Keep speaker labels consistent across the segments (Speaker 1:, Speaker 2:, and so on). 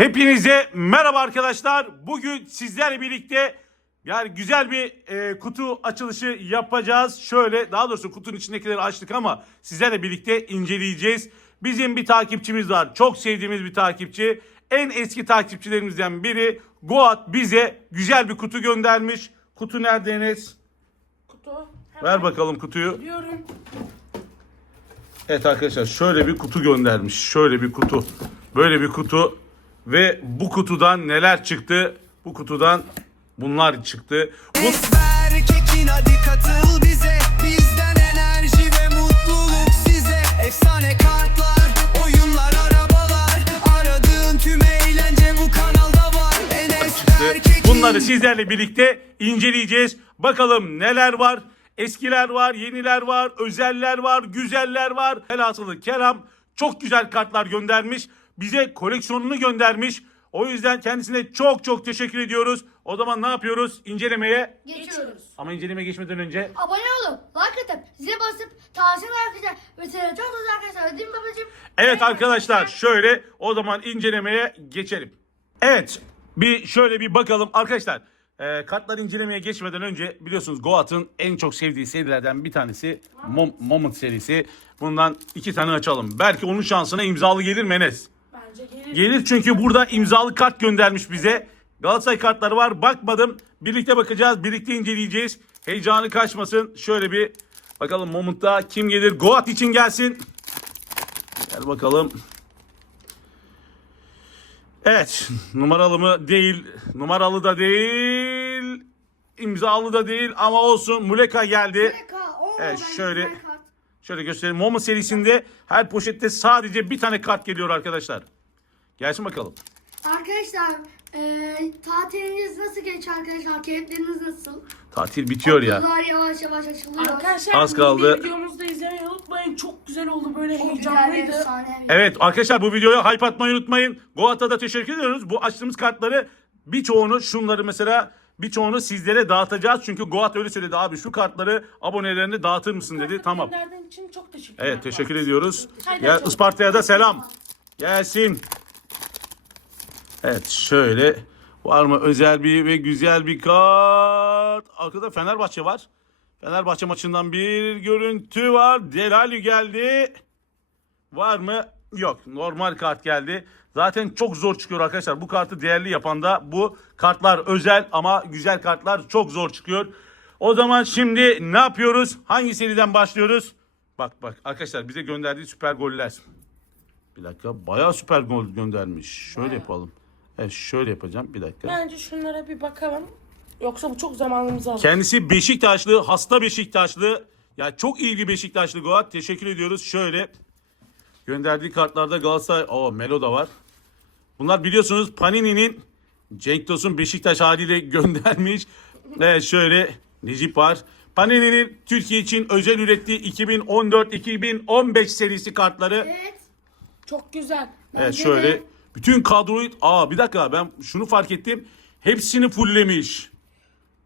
Speaker 1: Hepinize merhaba arkadaşlar. Bugün sizlerle birlikte yani güzel bir e, kutu açılışı yapacağız. Şöyle daha doğrusu kutunun içindekileri açtık ama sizlerle birlikte inceleyeceğiz. Bizim bir takipçimiz var. Çok sevdiğimiz bir takipçi. En eski takipçilerimizden biri. Goat bize güzel bir kutu göndermiş. Kutu nerede Enes?
Speaker 2: Kutu.
Speaker 1: Ver bakalım kutuyu.
Speaker 2: Biliyorum.
Speaker 1: Evet arkadaşlar şöyle bir kutu göndermiş. Şöyle bir kutu. Böyle bir kutu. Ve bu kutudan neler çıktı? Bu kutudan bunlar çıktı. Bu
Speaker 3: kekin hadi katıl bize Bizden enerji ve mutluluk size Efsane kartlar, oyunlar, arabalar Aradığın tüm eğlence bu kanalda var Enes Berkekin
Speaker 1: Bunları sizlerle birlikte inceleyeceğiz. Bakalım neler var? Eskiler var, yeniler var, özeller var, güzeller var. Velhasılı Kerem çok güzel kartlar göndermiş. Bize koleksiyonunu göndermiş. O yüzden kendisine çok çok teşekkür ediyoruz. O zaman ne yapıyoruz? İncelemeye.
Speaker 4: Geçiyoruz.
Speaker 1: Ama incelemeye geçmeden önce
Speaker 4: Abone olup like atıp zile basıp tavsiye arkadaşlar. Mesela çok güzel arkadaşlar. Değil mi babacığım?
Speaker 1: Evet arkadaşlar şöyle o zaman incelemeye geçelim. Evet bir şöyle bir bakalım arkadaşlar. E, kartları incelemeye geçmeden önce biliyorsunuz Goat'ın en çok sevdiği serilerden bir tanesi Mom- Moment serisi. Bundan iki tane açalım. Belki onun şansına imzalı gelir Menes.
Speaker 2: Bence gelir.
Speaker 1: Gelir çünkü burada imzalı kart göndermiş bize. Galatasaray kartları var. Bakmadım. Birlikte bakacağız. Birlikte inceleyeceğiz. Heyecanı kaçmasın. Şöyle bir bakalım Moment'ta kim gelir? Goat için gelsin. Gel bakalım. Evet. Numaralı mı? Değil. Numaralı da değil. İmzalı da değil ama olsun. Muleka geldi.
Speaker 4: Oo,
Speaker 1: Evet, şöyle-. Şöyle göstereyim. Momo serisinde her poşette sadece bir tane kart geliyor arkadaşlar. Gelsin bakalım.
Speaker 4: Arkadaşlar e, tatiliniz nasıl geçiyor arkadaşlar? Keyifleriniz nasıl?
Speaker 1: Tatil bitiyor ya.
Speaker 4: Okullar yavaş yavaş açılıyor.
Speaker 2: Arkadaşlar
Speaker 1: Az
Speaker 2: bu
Speaker 1: kaldı.
Speaker 2: videomuzu da izlemeyi unutmayın. Çok güzel oldu böyle heyecanlıydı.
Speaker 1: Evet arkadaşlar bu videoya hype atmayı unutmayın. Goat'a da teşekkür ediyoruz. Bu açtığımız kartları birçoğunu şunları mesela birçoğunu sizlere dağıtacağız. Çünkü Goat öyle söyledi abi şu kartları abonelerine dağıtır mısın dedi. Tamam.
Speaker 2: Gönderdiğin için çok teşekkürler.
Speaker 1: Evet teşekkür ediyoruz.
Speaker 2: Haydi
Speaker 1: Ya
Speaker 2: açalım.
Speaker 1: Isparta'ya da selam. Gelsin. Evet şöyle var mı özel bir ve güzel bir kart. Arkada Fenerbahçe var. Fenerbahçe maçından bir görüntü var. Delali geldi. Var mı? Yok. Normal kart geldi. Zaten çok zor çıkıyor arkadaşlar. Bu kartı değerli yapan da bu. Kartlar özel ama güzel kartlar çok zor çıkıyor. O zaman şimdi ne yapıyoruz? Hangi seriden başlıyoruz? Bak bak arkadaşlar bize gönderdiği süper goller. Bir dakika bayağı süper gol göndermiş. Şöyle yapalım. Evet şöyle yapacağım bir dakika.
Speaker 2: Bence şunlara bir bakalım. Yoksa bu çok zamanımızı alır.
Speaker 1: Kendisi Beşiktaşlı, hasta Beşiktaşlı. Ya çok iyi bir Beşiktaşlı Goat. Teşekkür ediyoruz. Şöyle gönderdiği kartlarda Galatasaray, o Melo da var. Bunlar biliyorsunuz Panini'nin Cenk Tosun Beşiktaş haliyle göndermiş. Evet şöyle Necip var. Panini'nin Türkiye için özel ürettiği 2014-2015 serisi kartları.
Speaker 4: Evet.
Speaker 2: Çok güzel.
Speaker 1: Evet
Speaker 4: Bence
Speaker 1: şöyle
Speaker 4: de.
Speaker 1: Bütün kadroyu aa bir dakika ben şunu fark ettim. Hepsini fulllemiş.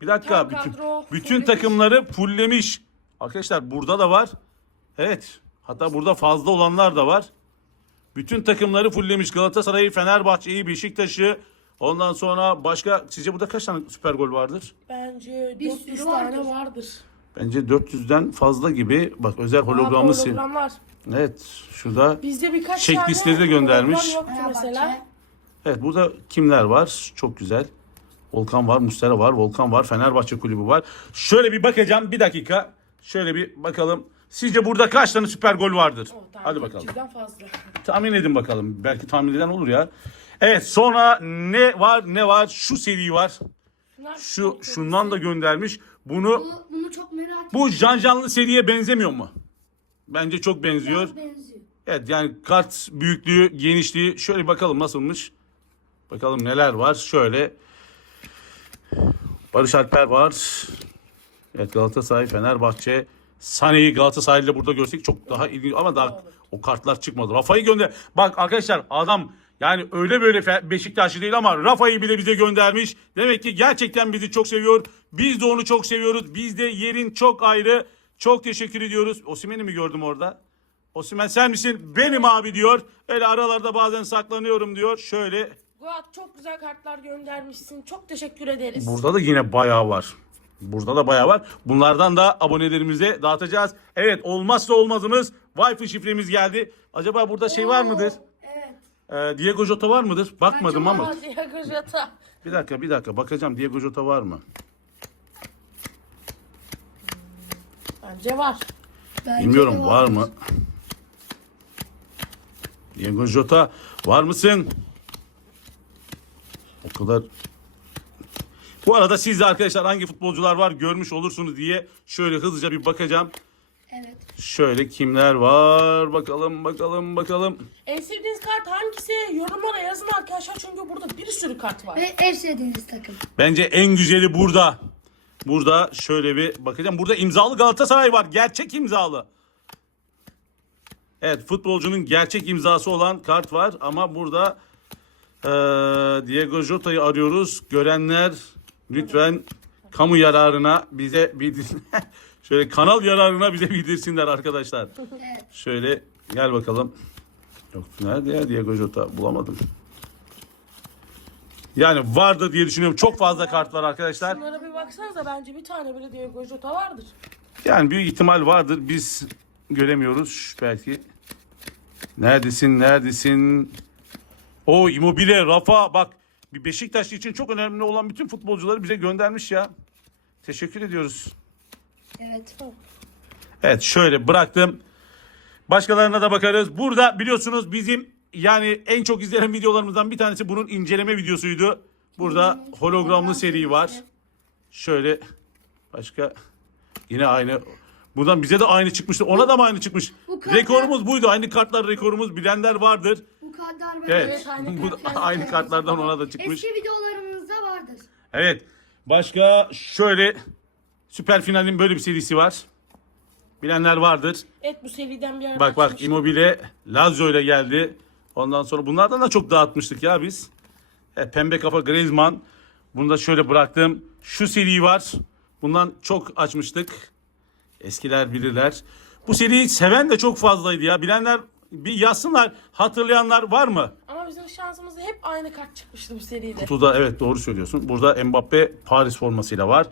Speaker 1: Bir dakika
Speaker 2: Tam
Speaker 1: bütün
Speaker 2: kadro
Speaker 1: bütün
Speaker 2: fulllemiş.
Speaker 1: takımları fulllemiş. Arkadaşlar burada da var. Evet. Hatta burada fazla olanlar da var. Bütün takımları fulllemiş. Galatasaray'ı, Fenerbahçe'yi, Beşiktaş'ı. Ondan sonra başka sizce burada kaç tane süper gol vardır?
Speaker 2: Bence
Speaker 4: Bir
Speaker 2: 400
Speaker 4: sürü
Speaker 2: tane
Speaker 4: vardır.
Speaker 2: vardır.
Speaker 1: Bence 400'den fazla gibi. Bak özel hologramlı
Speaker 2: Aa,
Speaker 1: sim.
Speaker 2: hologramlar.
Speaker 1: Evet. Şurada.
Speaker 2: Bizde birkaç
Speaker 1: listesi de göndermiş.
Speaker 2: hologram yoktu mesela.
Speaker 1: Evet burada kimler var? Çok güzel. Volkan var, Mustera var, Volkan var, Fenerbahçe kulübü var. Şöyle bir bakacağım bir dakika. Şöyle bir bakalım. Sizce burada kaç tane süper gol vardır?
Speaker 2: O, tamam,
Speaker 1: Hadi bakalım.
Speaker 2: 400'den fazla.
Speaker 1: Tahmin edin bakalım. Belki tahmin eden olur ya. Evet sonra ne var ne var? Şu seri var. Şu şundan da göndermiş. Bunu
Speaker 4: Bu, bunu çok merak ediyorum.
Speaker 1: bu Can Canlı seriye benzemiyor mu? Bence çok benziyor.
Speaker 4: benziyor.
Speaker 1: Evet yani kart büyüklüğü, genişliği şöyle bir bakalım nasılmış. Bakalım neler var. Şöyle Barış Alper var. Evet Galatasaray, Fenerbahçe. Sane'yi Galatasaray'la burada görsek çok daha ilginç ama daha o kartlar çıkmadı. Rafa'yı gönder. Bak arkadaşlar adam yani öyle böyle Beşiktaşlı değil ama Rafa'yı bile bize göndermiş. Demek ki gerçekten bizi çok seviyor. Biz de onu çok seviyoruz. Biz de yerin çok ayrı. Çok teşekkür ediyoruz. Osimhen'i mi gördüm orada? Osimhen sen misin? Benim abi diyor. Öyle aralarda bazen saklanıyorum diyor. Şöyle
Speaker 2: Guat çok güzel kartlar göndermişsin. Çok teşekkür ederiz.
Speaker 1: Burada da yine bayağı var. Burada da bayağı var. Bunlardan da abonelerimize dağıtacağız. Evet olmazsa olmazımız Wi-Fi şifremiz geldi. Acaba burada şey var mıdır? Ee, Diego Jota var mıdır? Bakmadım ama.
Speaker 2: Aa, Diego Jota.
Speaker 1: Bir dakika bir dakika bakacağım Diego Jota var mı?
Speaker 2: Bence var.
Speaker 4: Bence de
Speaker 1: Bilmiyorum var mı? Diego Jota var mısın? O kadar. Bu arada siz de arkadaşlar hangi futbolcular var görmüş olursunuz diye şöyle hızlıca bir bakacağım.
Speaker 4: Evet.
Speaker 1: Şöyle kimler var? Bakalım bakalım bakalım.
Speaker 2: En sevdiğiniz kart hangisi? Yorumlara yazın arkadaşlar çünkü burada bir sürü kart var.
Speaker 4: Ve en sevdiğiniz takım.
Speaker 1: Bence en güzeli burada. Burada şöyle bir bakacağım. Burada imzalı Galatasaray var. Gerçek imzalı. Evet futbolcunun gerçek imzası olan kart var. Ama burada eee, Diego Jota'yı arıyoruz. Görenler lütfen kamu yararına bize bildir. Şöyle kanal yararına bize bildirsinler arkadaşlar. Şöyle gel bakalım. Yok nerede ya Diego Jota bulamadım. Yani vardı diye düşünüyorum. Çok fazla kart var arkadaşlar.
Speaker 2: Bunlara bir baksanıza bence bir tane bile Diego Jota vardır.
Speaker 1: Yani büyük ihtimal vardır. Biz göremiyoruz belki. Neredesin? Neredesin? O Immobile, Rafa bak bir Beşiktaş için çok önemli olan bütün futbolcuları bize göndermiş ya. Teşekkür ediyoruz.
Speaker 4: Evet.
Speaker 1: Evet şöyle bıraktım. Başkalarına da bakarız. Burada biliyorsunuz bizim yani en çok izlenen videolarımızdan bir tanesi bunun inceleme videosuydu. Burada hologramlı seri var. Şöyle başka yine aynı. Buradan bize de aynı çıkmıştı. Ona da mı aynı çıkmış?
Speaker 4: Bu kartlar-
Speaker 1: Rekorumuz buydu. Aynı kartlar rekorumuz bilenler vardır.
Speaker 4: Bu kartlar böyle.
Speaker 1: Evet.
Speaker 2: Evet, aynı
Speaker 1: Bu da
Speaker 2: kartlar.
Speaker 1: aynı kartlardan ona da çıkmış.
Speaker 4: Eski videolarımızda vardır.
Speaker 1: Evet. Başka şöyle süper finalin böyle bir serisi var. Bilenler vardır.
Speaker 2: Evet bu seriden bir ara
Speaker 1: Bak bak
Speaker 2: açmıştık.
Speaker 1: Immobile Lazio ile geldi. Ondan sonra bunlardan da çok dağıtmıştık ya biz. E, pembe kafa Griezmann. Bunu da şöyle bıraktım. Şu seri var. Bundan çok açmıştık. Eskiler bilirler. Bu seriyi seven de çok fazlaydı ya. Bilenler bir yazsınlar. Hatırlayanlar var mı?
Speaker 2: Ama bizim şansımızda hep aynı kart çıkmıştı bu seride.
Speaker 1: Kutuda evet doğru söylüyorsun. Burada Mbappe Paris formasıyla var.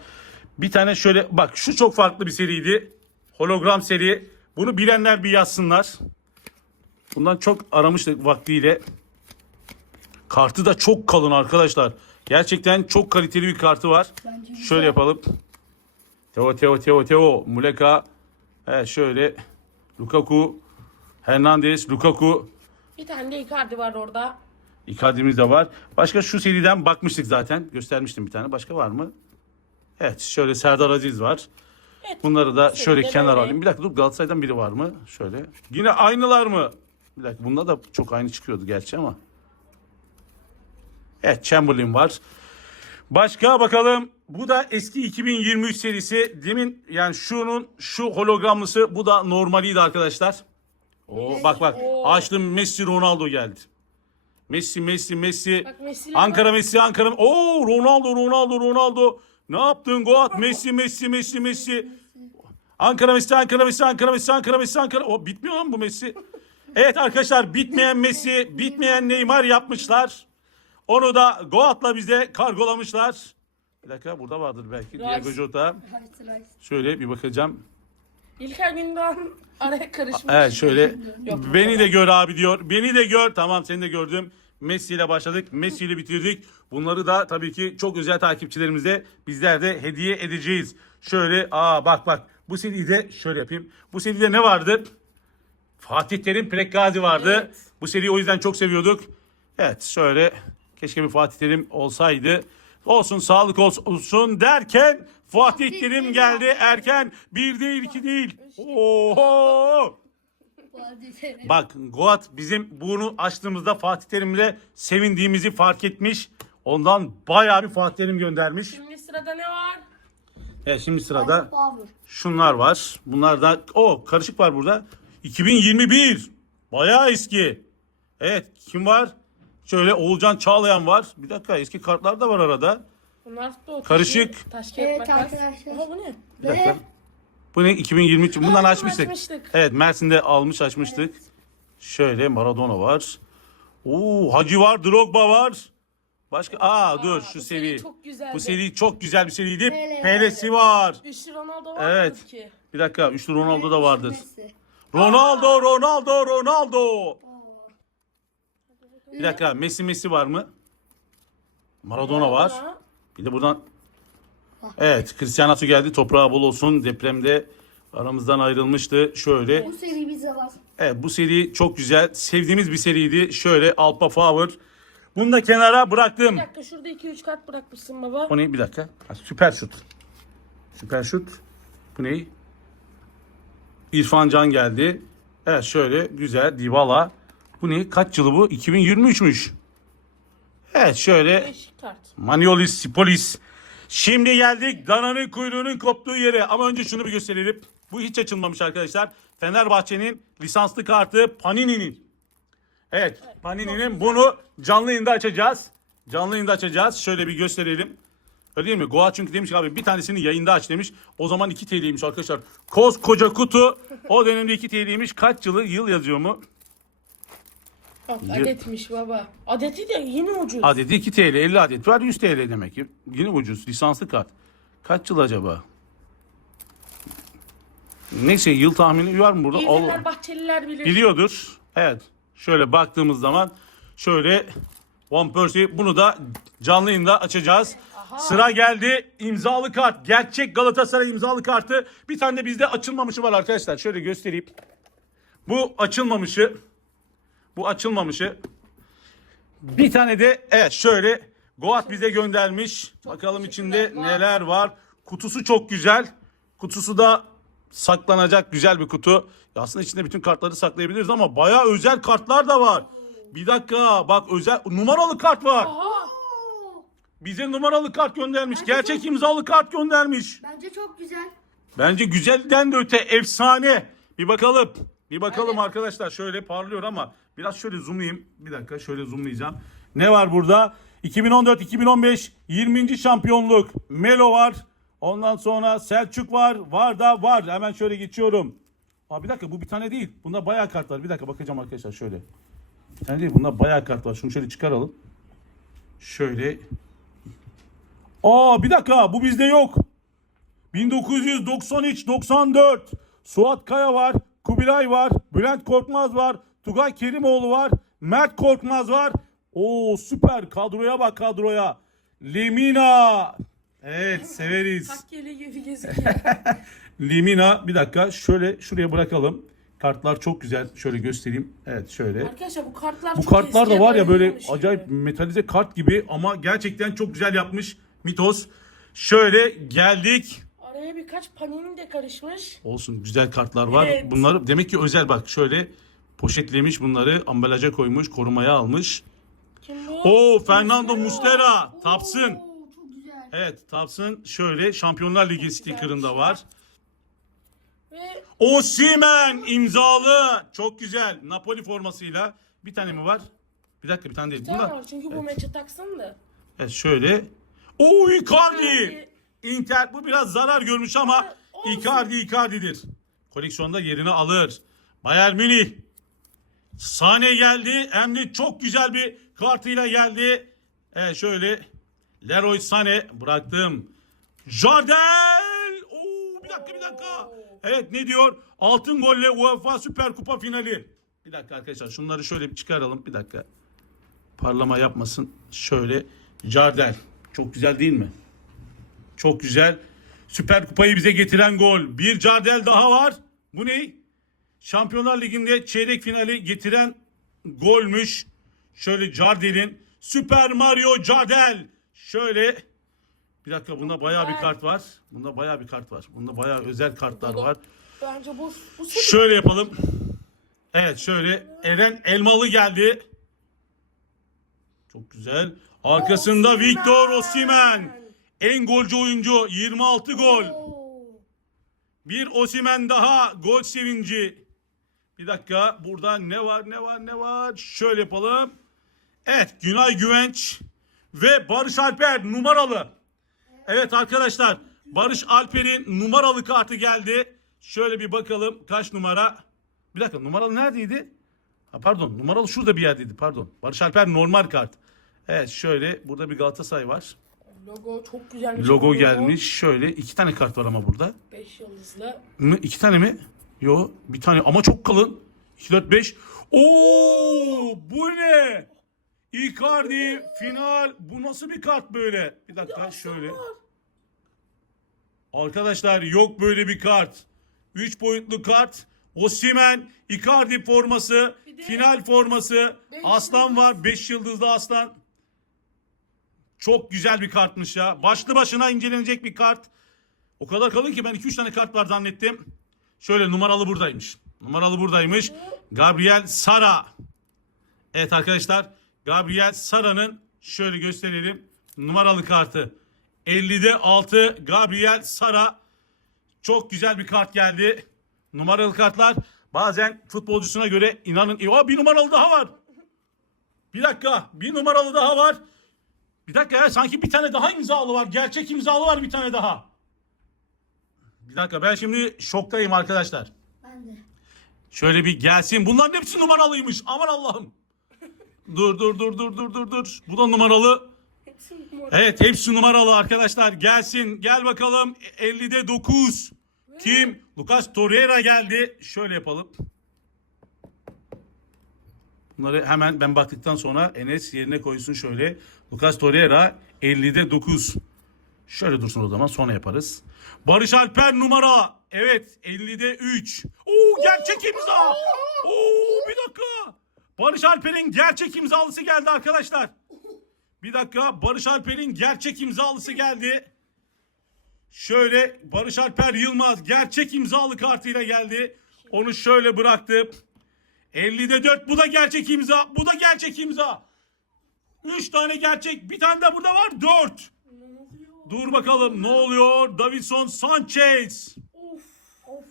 Speaker 1: Bir tane şöyle bak şu çok farklı bir seriydi. Hologram seri. Bunu bilenler bir yazsınlar. Bundan çok aramıştık vaktiyle. Kartı da çok kalın arkadaşlar. Gerçekten çok kaliteli bir kartı var.
Speaker 4: Bence güzel.
Speaker 1: Şöyle yapalım. Teo Teo Teo Teo Muleka. Evet şöyle Lukaku Hernandez Lukaku
Speaker 2: Bir tane de Icardi var orada.
Speaker 1: Icardi'miz de var. Başka şu seriden bakmıştık zaten. Göstermiştim bir tane. Başka var mı? Evet şöyle Serdar Aziz var.
Speaker 2: Evet.
Speaker 1: Bunları da şöyle kenara
Speaker 2: böyle.
Speaker 1: alayım. Bir dakika dur Galatasaray'dan biri var mı? Şöyle. Yine aynılar mı? Bir dakika bunda da çok aynı çıkıyordu gerçi ama. Evet Chamberlain var. Başka bakalım. Bu da eski 2023 serisi. Demin yani şunun şu hologramlısı bu da normaliydi arkadaşlar. Oo, bak bak açtım Messi Ronaldo geldi. Messi Messi Messi.
Speaker 2: Bak Messi'yle
Speaker 1: Ankara Messi Ankara. Oo Ronaldo Ronaldo Ronaldo. Ne yaptın Goat? Messi Messi Messi Messi. Ankara Messi Ankara Messi Ankara Messi Ankara Messi Ankara. O bitmiyor lan bu Messi. Evet arkadaşlar bitmeyen Messi, bitmeyen Neymar yapmışlar. Onu da Goat'la bize kargolamışlar. Bir dakika burada vardır belki. Diego Jota.
Speaker 4: Rice, Rice.
Speaker 1: Şöyle bir bakacağım.
Speaker 2: İlker Gündoğan araya karışmış.
Speaker 1: Evet şöyle
Speaker 2: Yok,
Speaker 1: beni de gör abi diyor. Beni de gör. Tamam seni de gördüm. Messi ile başladık. Messi ile bitirdik. Bunları da tabii ki çok özel takipçilerimize bizler de hediye edeceğiz. Şöyle aa bak bak. Bu seride şöyle yapayım. Bu seride ne vardı? Fatih Terim Prek Gazi vardı.
Speaker 2: Evet.
Speaker 1: Bu seriyi o yüzden çok seviyorduk. Evet şöyle keşke bir Fatih Terim olsaydı. Olsun sağlık olsun derken Fatih Terim geldi erken. Bir değil iki değil. Oho! Bak Goat bizim bunu açtığımızda Fatih Terim'le sevindiğimizi fark etmiş. Ondan bayağı bir Fatih Terim göndermiş.
Speaker 2: Şimdi sırada ne var?
Speaker 1: Evet şimdi sırada şunlar var. Bunlar da o karışık var burada. 2021. Bayağı eski. Evet kim var? Şöyle Oğulcan Çağlayan var. Bir dakika eski kartlar da var arada.
Speaker 2: Bunlar futbol.
Speaker 1: Karışık.
Speaker 2: Taş kağıt
Speaker 4: Evet
Speaker 2: makas.
Speaker 4: arkadaşlar.
Speaker 2: Aha bu ne?
Speaker 1: Bir dakika. Bu ne 2023 bundan açmıştık.
Speaker 2: açmıştık.
Speaker 1: Evet Mersin'de almış açmıştık. Şöyle Maradona var. Oo Hacı var, Drogba var. Başka aa dur
Speaker 2: Aa,
Speaker 1: şu
Speaker 2: bu
Speaker 1: seri.
Speaker 2: seri çok güzeldi.
Speaker 1: Bu seri çok güzel bir seriydi.
Speaker 4: Pele.
Speaker 1: Pele'si var.
Speaker 2: Üçlü Ronaldo var
Speaker 1: Evet.
Speaker 2: ki?
Speaker 1: Bir dakika üçlü Ronaldo da vardır. Ronaldo, Ronaldo, Ronaldo. Bir dakika Messi Messi var mı? Maradona var. Bir de buradan Evet Cristiano geldi. Toprağı bol olsun. Depremde aramızdan ayrılmıştı. Şöyle.
Speaker 4: Bu seri bizde var.
Speaker 1: Evet bu seri çok güzel. Sevdiğimiz bir seriydi. Şöyle Alpa Power. Bunu da kenara bıraktım.
Speaker 2: Bir dakika şurada 2-3 kart bırakmışsın baba.
Speaker 1: O ne? Bir dakika. Ha, süper şut. Süper şut. Bu ne? İrfan Can geldi. Evet şöyle güzel. Dybala. Bu ne? Kaç yılı bu? 2023'müş. Evet şöyle. Maniolis Sipolis. Şimdi geldik dananın kuyruğunun koptuğu yere. Ama önce şunu bir gösterelim. Bu hiç açılmamış arkadaşlar. Fenerbahçe'nin lisanslı kartı Panini'nin. Evet Panini'nin bunu canlı yayında açacağız. Canlı yayında açacağız. Şöyle bir gösterelim. Öyle değil mi? Goa çünkü demiş ki abi bir tanesini yayında aç demiş. O zaman 2 TL'ymiş arkadaşlar. Koskoca kutu. O dönemde 2 TL'ymiş. Kaç yılı? Yıl yazıyor mu?
Speaker 2: Bak adetmiş baba. Adeti de yine ucuz.
Speaker 1: Adeti 2 TL 50 adet var 100 TL demek ki. Yine ucuz lisanslı kart. Kaç yıl acaba? Neyse yıl tahmini var mı burada?
Speaker 2: İyi
Speaker 1: Ol-
Speaker 2: Fenerbahçeliler bilir.
Speaker 1: Biliyordur. Evet. Şöyle baktığımız zaman şöyle Van Persie bunu da canlı yayında açacağız. Sıra geldi imzalı kart. Gerçek Galatasaray imzalı kartı. Bir tane de bizde açılmamışı var arkadaşlar. Şöyle göstereyim. Bu açılmamışı. Bu açılmamışı. Bir tane de evet şöyle Goat bize göndermiş. Bakalım içinde
Speaker 2: Goat.
Speaker 1: neler var. Kutusu çok güzel. Kutusu da saklanacak güzel bir kutu. Aslında içinde bütün kartları saklayabiliriz ama bayağı özel kartlar da var. Bir dakika bak özel numaralı kart var.
Speaker 2: Aha.
Speaker 1: Bize numaralı kart göndermiş. Gerçek imzalı kart göndermiş.
Speaker 4: Bence çok güzel.
Speaker 1: Bence güzelden de öte efsane. Bir bakalım. Bir bakalım
Speaker 2: Hadi.
Speaker 1: arkadaşlar. Şöyle parlıyor ama biraz şöyle zoomlayayım. Bir dakika şöyle zoomlayacağım. Ne var burada? 2014-2015 20. şampiyonluk. Melo var. Ondan sonra Selçuk var. Var da var. Hemen şöyle geçiyorum. Aa bir dakika bu bir tane değil. Bunda bayağı kart var. Bir dakika bakacağım arkadaşlar şöyle. Bir tane değil. Bunda bayağı kart var. Şunu şöyle çıkaralım. Şöyle. Aa bir dakika bu bizde yok. 1993-94 Suat Kaya var, Kubilay var, Bülent Korkmaz var, Tugay Kerimoğlu var, Mert Korkmaz var. Oo süper kadroya bak kadroya. Lemina. Evet severiz.
Speaker 2: Takkeli gibi gözüküyor.
Speaker 1: Lemina bir dakika şöyle şuraya bırakalım. Kartlar çok güzel. Şöyle göstereyim. Evet şöyle.
Speaker 2: Arkadaşlar bu kartlar
Speaker 1: Bu
Speaker 2: çok
Speaker 1: kartlar da var ya böyle
Speaker 2: dayanıyormuş gibi.
Speaker 1: acayip metalize kart gibi ama gerçekten çok güzel yapmış Mitos. Şöyle geldik.
Speaker 2: Araya birkaç panini de karışmış.
Speaker 1: Olsun güzel kartlar var.
Speaker 2: Evet.
Speaker 1: Bunları demek ki özel bak şöyle poşetlemiş bunları ambalaja koymuş korumaya almış. Oo Fernando
Speaker 2: Muslera.
Speaker 1: Mustera tapsın.
Speaker 4: Oo, çok güzel.
Speaker 1: Evet tapsın şöyle Şampiyonlar Ligi stikerinde var.
Speaker 2: Ve
Speaker 1: Osimhen imzalı. Çok güzel. Napoli formasıyla. Bir tane mi var? Bir dakika bir tane değil. Bunlar.
Speaker 2: var çünkü bu maçı taksın da.
Speaker 1: Evet şöyle. Oo Icardi. Inter bu biraz zarar görmüş ama. Icardi Icardi'dir. Koleksiyonda yerini alır. Bayern Münih. Sane geldi. Hem de çok güzel bir kartıyla geldi. Evet şöyle. Leroy Sane bıraktım. Jardel. Oo bir dakika bir dakika. Evet ne diyor? Altın golle UEFA Süper Kupa finali. Bir dakika arkadaşlar şunları şöyle bir çıkaralım. Bir dakika. Parlama yapmasın. Şöyle Jardel. Çok güzel değil mi? Çok güzel. Süper Kupayı bize getiren gol. Bir Jardel daha var. Bu ne? Şampiyonlar Ligi'nde çeyrek finali getiren golmüş. Şöyle Jardel'in Süper Mario Jardel. Şöyle bir dakika bunda bayağı bir kart var. Bunda bayağı bir kart var. Bunda bayağı özel kartlar var.
Speaker 2: Bence bu, bu
Speaker 1: Şöyle yapalım. Evet şöyle Eren Elmalı geldi. Çok güzel. Arkasında
Speaker 2: Osimhen.
Speaker 1: Victor Osimhen. En golcü oyuncu 26 gol.
Speaker 4: Oo.
Speaker 1: Bir Osimhen daha gol sevinci. Bir dakika burada ne var ne var ne var. Şöyle yapalım. Evet Günay Güvenç ve Barış Alper numaralı. Evet arkadaşlar Barış Alper'in numaralı kartı geldi. Şöyle bir bakalım kaç numara. Bir dakika numaralı neredeydi? Ha, pardon numaralı şurada bir yerdeydi pardon. Barış Alper normal kart. Evet şöyle burada bir Galatasaray var.
Speaker 2: Logo çok güzel
Speaker 1: Logo gelmiş. Şöyle iki tane kart var ama burada.
Speaker 2: 5 yıldızlı.
Speaker 1: Mı? İki tane mi? Yo bir tane ama çok kalın. 2, 4, 5. Oo bu ne? Icardi final. Bu nasıl bir kart böyle? Bir dakika şöyle. Arkadaşlar yok böyle bir kart. 3 boyutlu kart. Osimhen, Icardi forması,
Speaker 2: de
Speaker 1: final forması.
Speaker 2: beş
Speaker 1: Aslan
Speaker 2: yıldız.
Speaker 1: var. 5 yıldızlı aslan. Çok güzel bir kartmış ya. Başlı başına incelenecek bir kart. O kadar kalın ki ben 2-3 tane kart var zannettim. Şöyle numaralı buradaymış. Numaralı buradaymış. Gabriel Sara. Evet arkadaşlar. Gabriel Sara'nın şöyle gösterelim. Numaralı kartı. 50'de 6 Gabriel Sara. Çok güzel bir kart geldi. Numaralı kartlar bazen futbolcusuna göre inanın. Aa, bir numaralı daha var. Bir dakika. Bir numaralı daha var. Bir dakika ya sanki bir tane daha imzalı var. Gerçek imzalı var bir tane daha. Bir dakika ben şimdi şoktayım arkadaşlar.
Speaker 4: Ben de.
Speaker 1: Şöyle bir gelsin. Bunların hepsi numaralıymış. Aman Allah'ım. Dur dur dur dur dur dur dur. Bu da numaralı.
Speaker 2: Hepsi numara.
Speaker 1: Evet hepsi numaralı arkadaşlar. Gelsin. Gel bakalım. 50'de 9. Kim? Lucas Torreira geldi. Şöyle yapalım. Bunları hemen ben baktıktan sonra Enes yerine koysun şöyle. Lucas Torreira 50'de 9. Şöyle dursun o zaman sonra yaparız. Barış Alper numara. Evet 50'de 3. Oo gerçek imza. Oo bir dakika. Barış Alper'in gerçek imzalısı geldi arkadaşlar. Bir dakika Barış Alper'in gerçek imzalısı geldi. Şöyle Barış Alper Yılmaz gerçek imzalı kartıyla geldi. Onu şöyle bıraktım. 50'de 4 bu da gerçek imza. Bu da gerçek imza. 3 tane gerçek bir tane de burada var 4. Dur bakalım ne oluyor? Davinson Sanchez.
Speaker 2: Of of.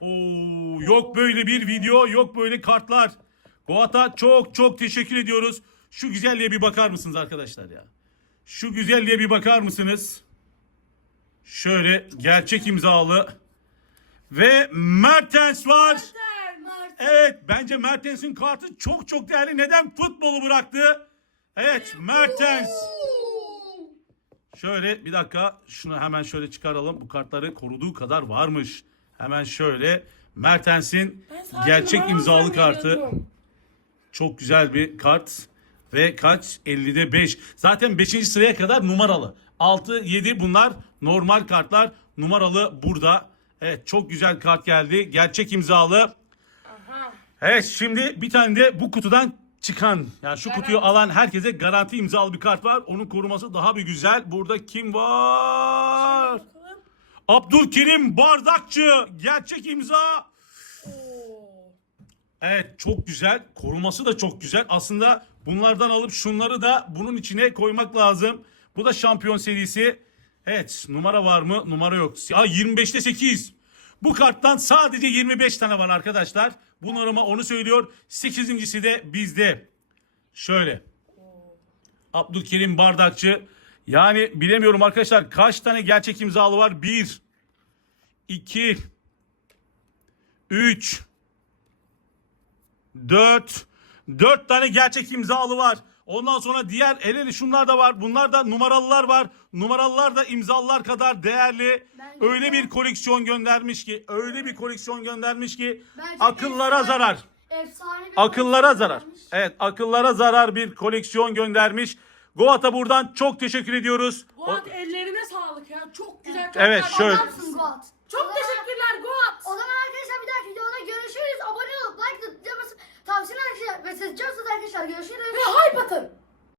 Speaker 1: Oo, yok böyle bir video, yok böyle kartlar. Goata çok çok teşekkür ediyoruz. Şu güzelliğe bir bakar mısınız arkadaşlar ya? Şu güzelliğe bir bakar mısınız? Şöyle gerçek imzalı. Ve Mertens var. Evet bence Mertens'in kartı çok çok değerli. Neden futbolu bıraktı? Evet Mertens. Şöyle bir dakika şunu hemen şöyle çıkaralım. Bu kartları koruduğu kadar varmış. Hemen şöyle Mertens'in gerçek imzalı kartı. Çok güzel bir kart. Ve kaç? 50'de 5. Zaten 5. sıraya kadar numaralı. 6, 7 bunlar normal kartlar. Numaralı burada. Evet çok güzel kart geldi. Gerçek imzalı.
Speaker 2: Aha.
Speaker 1: Evet şimdi bir tane de bu kutudan çıkan yani şu kutuyu alan herkese garanti imzalı bir kart var. Onun koruması daha bir güzel. Burada kim var? Abdülkerim Bardakçı. Gerçek imza. Evet çok güzel. Koruması da çok güzel. Aslında bunlardan alıp şunları da bunun içine koymak lazım. Bu da şampiyon serisi. Evet numara var mı? Numara yok. Ya 25'te 8. Bu karttan sadece 25 tane var arkadaşlar. Bu norma onu söylüyor. 8.si de bizde. Şöyle. Abdülkerim Bardakçı. Yani bilemiyorum arkadaşlar kaç tane gerçek imzalı var? 1 2 3 4 4 tane gerçek imzalı var. Ondan sonra diğer el ele şunlar da var. Bunlar da numaralılar var. Numaralılar da imzalılar kadar değerli.
Speaker 4: Bence
Speaker 1: öyle
Speaker 4: de.
Speaker 1: bir koleksiyon göndermiş ki, öyle bir koleksiyon göndermiş ki
Speaker 4: Bence
Speaker 1: akıllara
Speaker 4: efsane-
Speaker 1: zarar.
Speaker 4: Efsane
Speaker 1: Akıllara zarar.
Speaker 4: vermiş.
Speaker 1: Evet, akıllara zarar bir koleksiyon göndermiş. Goat'a buradan çok teşekkür ediyoruz.
Speaker 2: Goat ellerine sağlık ya. Çok güzel
Speaker 1: Evet,
Speaker 2: kartlar
Speaker 1: şöyle.
Speaker 4: Adamsın Goat.
Speaker 2: Çok teşekkürler
Speaker 4: Tavsiyeler arkadaşlar ve siz çok arkadaşlar görüşürüz. Ve hype atın.